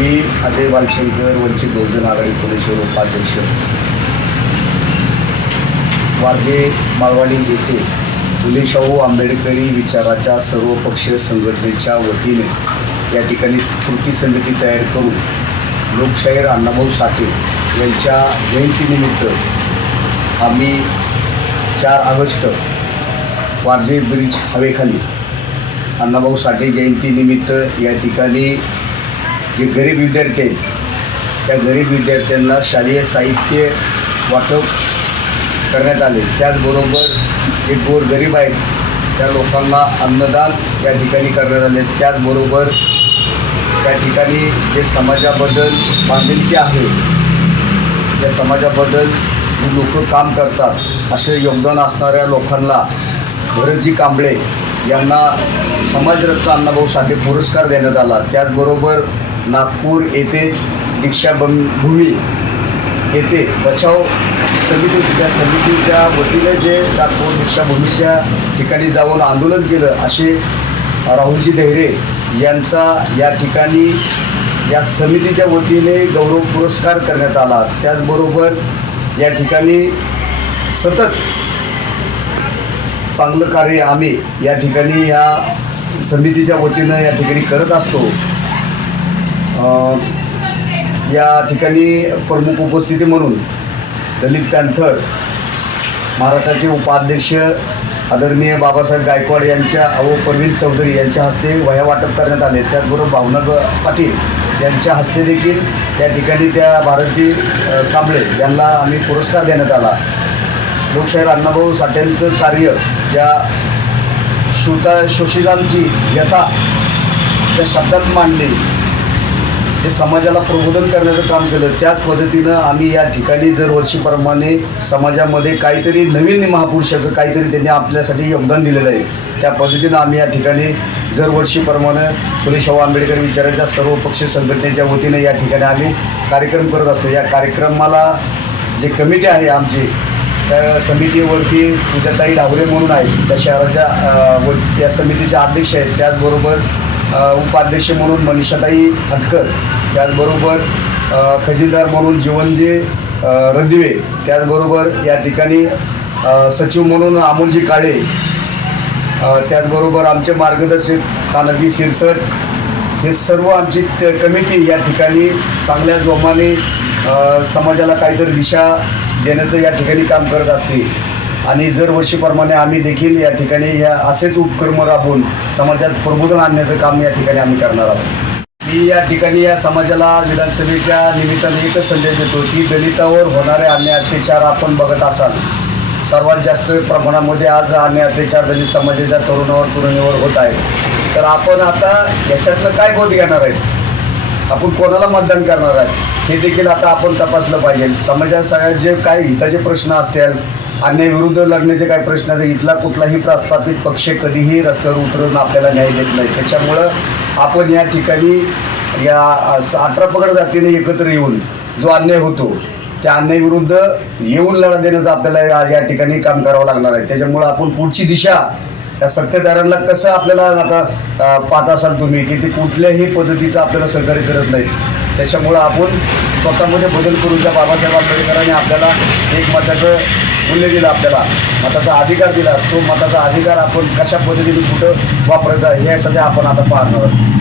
मी अजय बालशंकर वंचित बहुजन आघाडी पुणेश्वर उपाध्यक्ष. वाजे मालवाडी येथे फुलेशाहू आंबेडकरी विचाराच्या सर्वपक्षीय संघटनेच्या वतीने या ठिकाणी कृती समिती तयार करून लोकशाहीर अण्णाभाऊ साठे यांच्या जयंतीनिमित्त आम्ही चार ऑगस्ट वारजे ब्रिज हवेखाली अण्णाभाऊ साठे जयंतीनिमित्त या ठिकाणी जे गरीब विद्यार्थी आहेत त्या गरीब विद्यार्थ्यांना शालेय साहित्य वाटप करण्यात आले. त्याचबरोबर जे गोर गरीब आहेत त्या लोकांना अन्नदान या ठिकाणी करण्यात आले. त्याचबरोबर त्या ठिकाणी जे समाजाबद्दल बांधिलकी आहे त्या समाजाबद्दल जी लोक काम करतात असे योगदान असणाऱ्या लोकांना भरतजी कांबळे यांना समाजरत्न अण्णाभाऊ साठे पुरस्कार देण्यात आला. त्याचबरोबर नागपूर येथे दीक्षाभूमी येथे बचाव समिती त्या समितीच्या वतीने जे नागपूर दीक्षाभूमीच्या ठिकाणी जाऊन आंदोलन केलं असे राहुलजी देहरे यांचा या ठिकाणी या समितीच्या वतीने गौरव पुरस्कार करण्यात आला. त्याचबरोबर या ठिकाणी सतत चांगलं कार्य आम्ही या ठिकाणी या समितीच्या वतीनं या ठिकाणी करत असतो. या ठिकाणी प्रमुख उपस्थिती म्हणून दलित पॅन्थर महाराष्ट्राचे उपाध्यक्ष आदरणीय बाबासाहेब गायकवाड यांच्या अहो प्रवीण चौधरी यांच्या हस्ते वह्या वाटप करण्यात आले. त्याचबरोबर भावना ग पाटील यांच्या हस्ते देखील या ठिकाणी त्या भारतजी कांबळे यांना आम्ही पुरस्कार देण्यात आला. लोकशाहीर अण्णाभाऊ साठ्यांचं कार्य या श्रोता शोषितांची व्यथा त्या शब्दात मांडली. ते समाजाला प्रबोधन करण्याचं काम केलं. त्याच पद्धतीनं आम्ही या ठिकाणी दरवर्षीप्रमाणे समाजामध्ये काहीतरी नवीन महापुरुषाचं काहीतरी त्यांनी आपल्यासाठी योगदान दिलेलं आहे त्या पद्धतीनं आम्ही या ठिकाणी दरवर्षीप्रमाणे फुले शाहू आंबेडकर विचाराच्या सर्व पक्ष संघटनेच्या वतीनं या ठिकाणी आम्ही कार्यक्रम करत असतो. या कार्यक्रमाला जे कमिटी आहे आमची त्या समितीवरती पूजाताई डावरे म्हणून आहेत त्या शहराच्या व त्या समितीच्या अध्यक्ष आहेत. त्याचबरोबर उपाध्यक्ष म्हणून मनीषाताई हटकर त्याचबरोबर खजिनदार म्हणून जीवनजी रदिवे त्याचबरोबर या ठिकाणी सचिव म्हणून अमोलजी काळे त्याचबरोबर आमचे मार्गदर्शक तानाजी शिरसट हे सर्व आमची कमिटी या ठिकाणी चांगल्या जोमाने समाजाला काहीतरी दिशा देण्याचं या ठिकाणी काम करत असते आणि दरवर्षीप्रमाणे आम्ही देखील या ठिकाणी या असेच उपक्रम राबवून समाजात प्रबोधन आणण्याचं काम या ठिकाणी आम्ही करणार आहोत. मी या ठिकाणी या समाजाला विधानसभेच्या निमित्ताने एकच संदेश देतो की दलितावर होणारे अन्य अत्याचार आपण बघत असाल सर्वात जास्त प्रमाणामध्ये आज अन्य अत्याचार दलित समाजाच्या तरुणावर तरुणीवर होत आहे. तर आपण आता याच्यातलं काय बोध घेणार आहे आपण कोणाला मतदान करणार आहे? हे देखील आता आपण तपासलं पाहिजे. समाजात सगळ्यात जे काही हिताचे प्रश्न असतील अन्याय विरुद्ध लढण्याचे काय प्रश्न आहेत इथला कुठलाही प्रस्थापित पक्ष कधीही रस्त्यावर उतरून आपल्याला न्याय देत नाही. त्याच्यामुळं आपण या ठिकाणी या अठरा पकड जातीने एकत्र येऊन जो अन्याय होतो त्या अन्यायविरुद्ध येऊन लढा देण्याचं आपल्याला आज या ठिकाणी काम करावं लागणार आहे. त्याच्यामुळं आपण पुढची दिशा या सत्तेदारांना कसं आपल्याला आता पाहत असाल तुम्ही की ते कुठल्याही पद्धतीचं आपल्याला सहकार्य करत नाही त्याच्यामुळं आपण स्वतःमध्ये बदल करून त्या बाबासाहेब आंबेडकरांनी आपल्याला एक मताचं मूल्य दिलं आपल्याला. मताचा अधिकार दिला. तो मताचा अधिकार आपण कशा पद्धतीने कुठं वापरायचा हे सध्या आपण आता पाहणार आहोत.